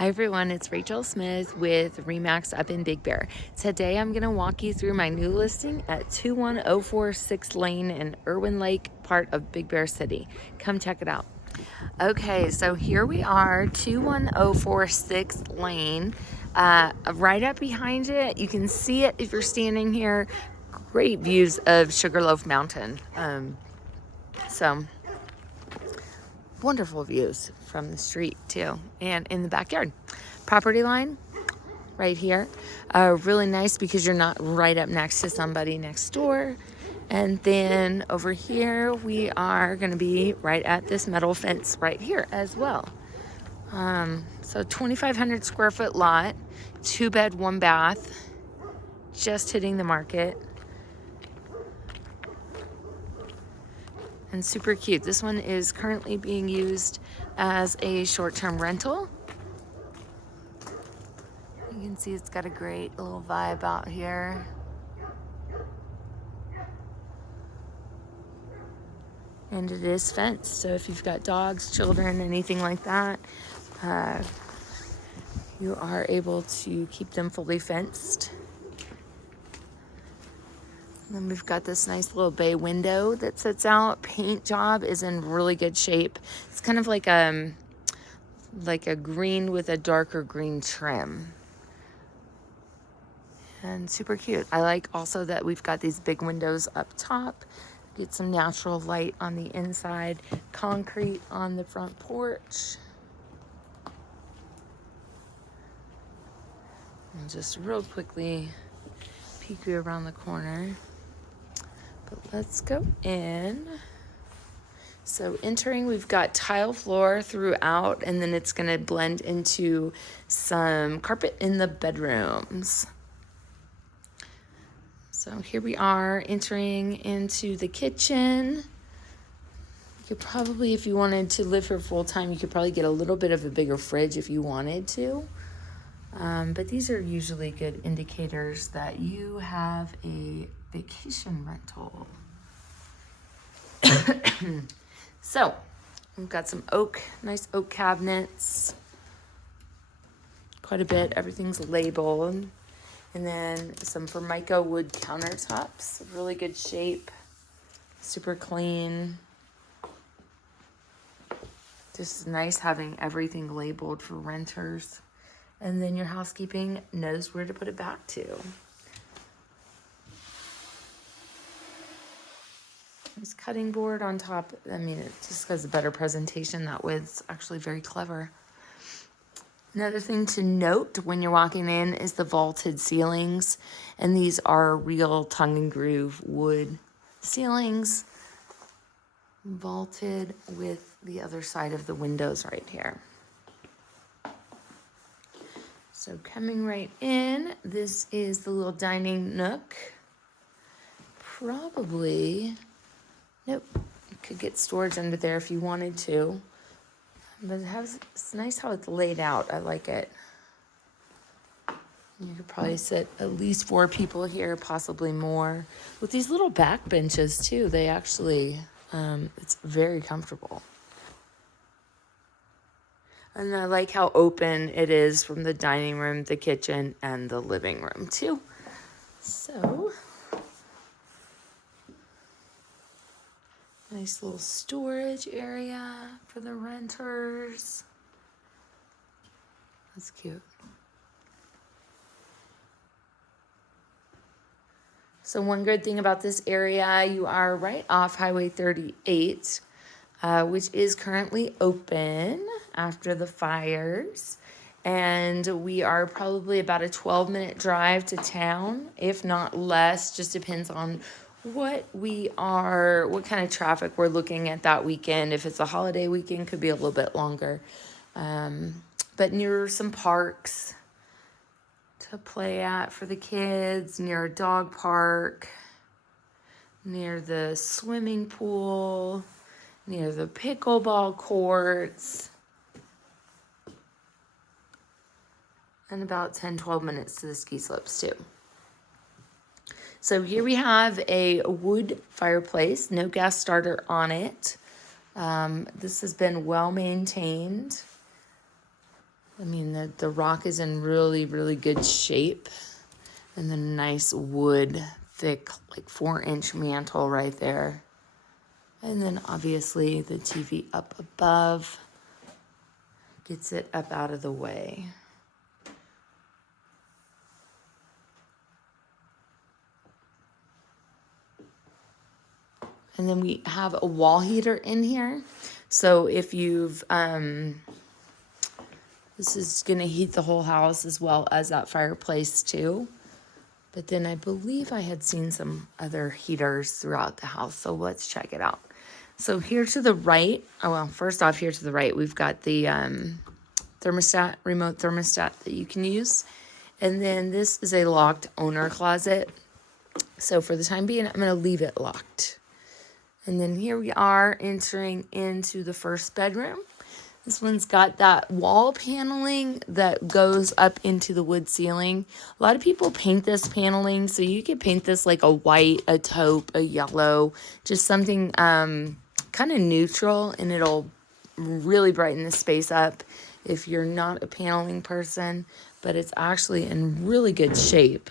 Hi everyone, it's Rachael Smith with Remax up in Big Bear. Today I'm going to walk you through my new listing at 21046 Lane in Irwin Lake, part of Big Bear City. Come check it out. Okay, so here we are, 21046 Lane. Right up behind it, you can see it if you're standing here. Great views of Sugarloaf Mountain. So wonderful views from the street too, and in the backyard. Property line right here, really nice because you're not right up next to somebody next door. And then over here we are going to be right at this metal fence right here as well. So 2,500 square foot lot, 2-bed, 1-bath, just hitting the market. And super cute. This one is currently being used as a short-term rental. You can see it's got a great little vibe out here. And it is fenced, so if you've got dogs, children, anything like that, you are able to keep them fully fenced. And then we've got this nice little bay window that sits out. Paint job is in really good shape. It's kind of like a green with a darker green trim. And super cute. I like also that we've got these big windows up top. Get some natural light on the inside. Concrete on the front porch. And just real quickly peek you around the corner. But let's go in. So entering, we've got tile floor throughout, and then it's gonna blend into some carpet in the bedrooms. So here we are entering into the kitchen. You could probably, if you wanted to live here full time, you could probably get a little bit of a bigger fridge if you wanted to. But these are usually good indicators that you have a vacation rental. So we've got some nice oak cabinets, quite a bit. Everything's labeled. And then some Formica wood countertops, really good shape, super clean. Just nice having everything labeled for renters. And then your housekeeping knows where to put it back to. This cutting board on top, I mean, it just has a better presentation that way. It's actually very clever. Another thing to note when you're walking in is the vaulted ceilings. And these are real tongue and groove wood ceilings, vaulted with the other side of the windows right here. So coming right in, this is the little dining nook. Probably, nope, you could get storage under there if you wanted to. But it's nice how it's laid out. I like it. You could probably sit at least 4 people here, possibly more. With these little back benches too, they actually, it's very comfortable. And I like how open it is from the dining room, the kitchen, and the living room too. So, nice little storage area for the renters. That's cute. So one good thing about this area, you are right off Highway 38, which is currently open after the fires. And we are probably about a 12-minute drive to town, if not less, just depends on what kind of traffic we're looking at that weekend. If it's a holiday weekend, could be a little bit longer. But near some parks to play at for the kids, near a dog park, near the swimming pool, near the pickleball courts, and about 10-12 minutes to the ski slopes too. So here we have a wood fireplace, no gas starter on it. This has been well maintained. I mean, the rock is in really, really good shape. And the nice wood, thick, like 4-inch mantle right there. And then obviously the TV up above gets it up out of the way. And then we have a wall heater in here. So if you've, this is gonna heat the whole house as well as that fireplace too. But then I believe I had seen some other heaters throughout the house. So let's check it out. So here to the right, oh well, first off here to the right, we've got the thermostat, remote thermostat that you can use. And then this is a locked owner closet. So for the time being, I'm gonna leave it locked. And then here we are entering into the first bedroom. This one's got that wall paneling that goes up into the wood ceiling. A lot of people paint this paneling, so you could paint this like a white, a taupe, a yellow, just something kind of neutral, and it'll really brighten the space up if you're not a paneling person, but it's actually in really good shape.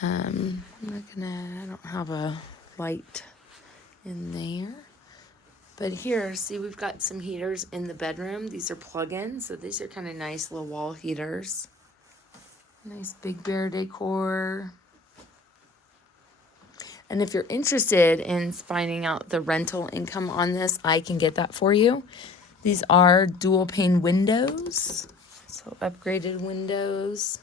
I don't have a light in there. But here, see, we've got some heaters in the bedroom. These are plug-ins, so these are kind of nice little wall heaters. Nice Big Bear decor. And if you're interested in finding out the rental income on this, I can get that for you. These are dual pane windows, so upgraded windows.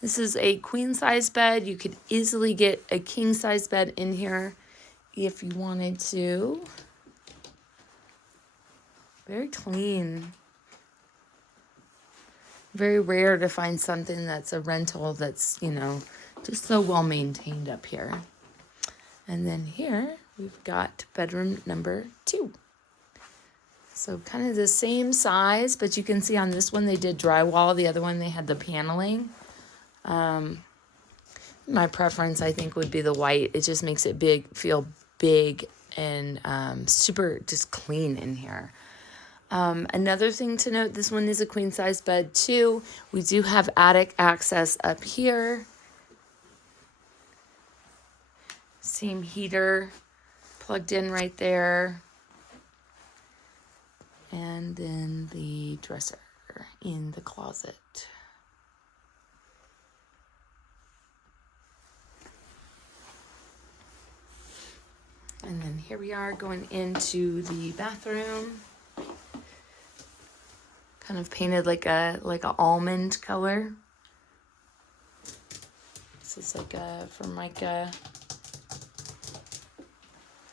This is a queen size bed. You could easily get a king size bed in here if you wanted to. Very clean. Very rare to find something that's a rental that's, you know, just so well maintained up here. And then here we've got bedroom number 2. So kind of the same size, but you can see on this one they did drywall. The other one they had the paneling. My preference, I think, would be the white. It just makes it feel big and super just clean in here. Another thing to note, this one is a queen size bed too. We do have attic access up here. Same heater plugged in right there. And then the dresser in the closet. And then here we are going into the bathroom. Kind of painted like a almond color. This is like a Formica,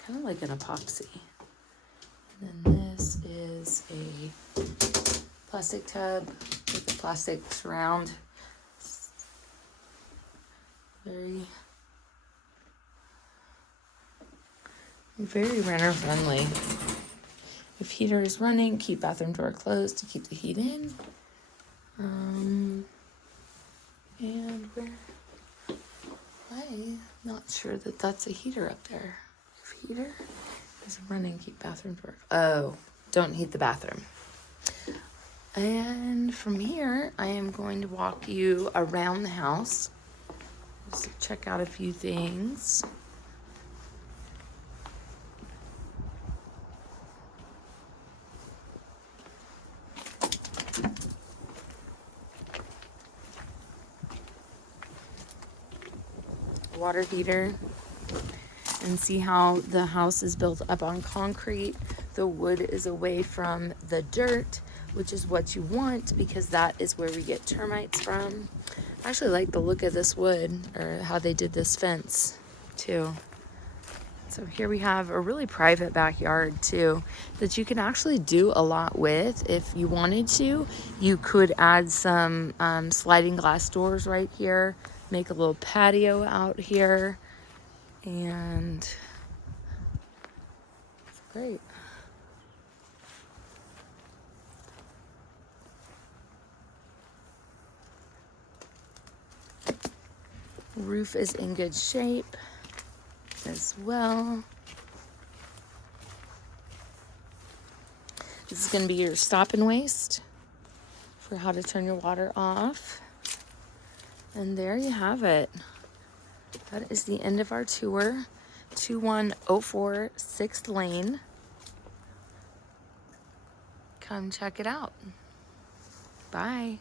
kind of like an epoxy. And then this is a plastic tub with a plastic surround. Very renter friendly. If heater is running, keep bathroom door closed to keep the heat in. And I'm not sure that that's a heater up there. If heater is running, keep bathroom door. Oh, don't heat the bathroom. And from here, I am going to walk you around the house. Just check out a few things. Water heater, and see how the house is built up on concrete. The wood is away from the dirt, which is what you want because that is where we get termites from. I actually like the look of this wood, or how they did this fence too. So here we have a really private backyard too that you can actually do a lot with. If you wanted to, you could add some sliding glass doors right here, make a little patio out here, and it's great. Roof is in good shape as well. This is going to be your stop and waste for for how to turn your water off. And there you have it. That is the end of our tour. 2104 6th Lane. Come check it out. Bye.